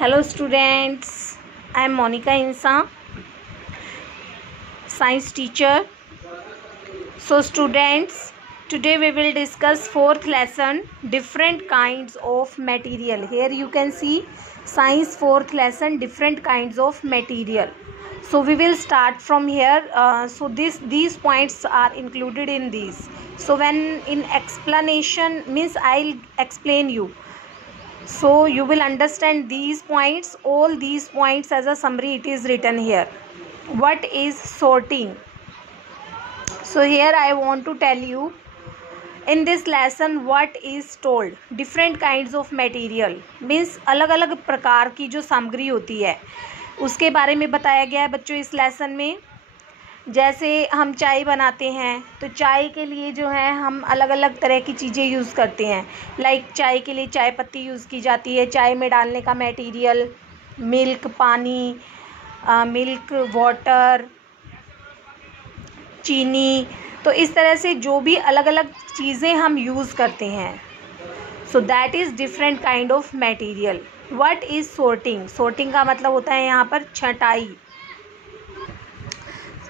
Hello students, I am Monica Insa, science teacher. So students, today we will discuss fourth lesson, different kinds of material. Here you can see science fourth lesson, different kinds of material. So we will start from here. So these points are included in these. So when in explanation means I'll explain you. So you will understand these points, all these points as a summary it is written here. What is sorting? So here I want to tell you in this lesson what is told. Different kinds of material means अलग अलग प्रकार की जो सामग्री होती है उसके बारे में बताया गया है बच्चों इस लेसन में। जैसे हम चाय बनाते हैं तो चाय के लिए जो है हम अलग अलग तरह की चीज़ें यूज़ करते हैं। लाइक चाय के लिए चाय पत्ती यूज़ की जाती है, चाय में डालने का मटेरियल मिल्क, पानी, मिल्क वाटर, चीनी। तो इस तरह से जो भी अलग अलग चीज़ें हम यूज़ करते हैं, so that is different kind of material. What is sorting? Sorting का मतलब होता है यहाँ पर छँटाई,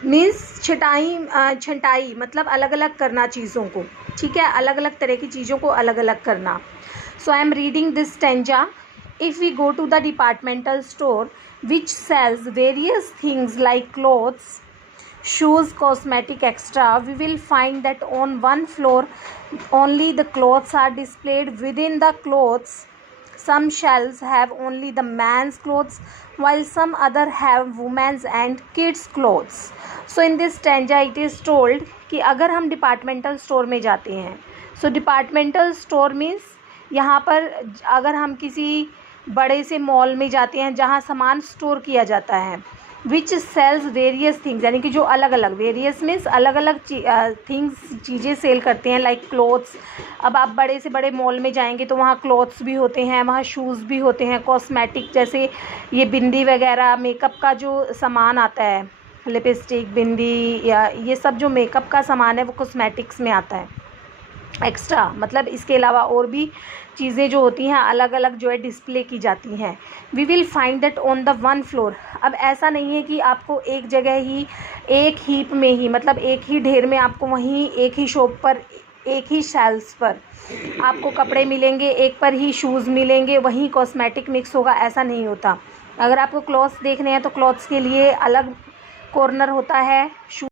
मीन्स छँटाई मतलब अलग अलग करना चीज़ों को, ठीक है, अलग अलग तरह की चीज़ों को अलग अलग करना। So I am reading this stanza. If we go to the departmental store which sells various things like clothes, shoes, cosmetic, etc., we will find that on one floor only the clothes are displayed. Within the clothes, some shelves have only the man's clothes while some other have women's and kids clothes. So in this stanza it is told कि अगर हम departmental store में जाते हैं, सो departmental store means यहाँ पर अगर हम किसी बड़े से मॉल में जाते हैं जहाँ सामान स्टोर किया जाता है, विच सेल्स वेरियस थिंग्स, यानी कि जो अलग अलग, वेरियस मीन्स अलग अलग थिंग्स चीज़ें सेल करते हैं, लाइक क्लोथ्स। अब आप बड़े से बड़े मॉल में जाएंगे तो वहाँ क्लोथ्स भी होते हैं, वहाँ शूज़ भी होते हैं, कॉस्मेटिक जैसे ये बिंदी वगैरह, मेकअप का जो सामान आता है, लिपस्टिक, बिंदी, या ये सब जो मेकअप का सामान है वो कॉस्मेटिक्स में आता है। एक्स्ट्रा मतलब इसके अलावा और भी चीज़ें जो होती हैं अलग अलग जो है डिस्प्ले की जाती हैं। We will find that on the one floor. अब ऐसा नहीं है कि आपको एक जगह ही, एक हीप में ही, मतलब एक ही ढेर में आपको वहीं एक ही शॉप पर, एक ही शेल्फ्स पर आपको कपड़े मिलेंगे, एक पर ही शूज़ मिलेंगे, वहीं कॉस्मेटिक मिक्स होगा, ऐसा नहीं होता। अगर आपको क्लॉथ्स देखने हैं तो क्लॉथ्स के लिए अलग कॉर्नर होता है, शू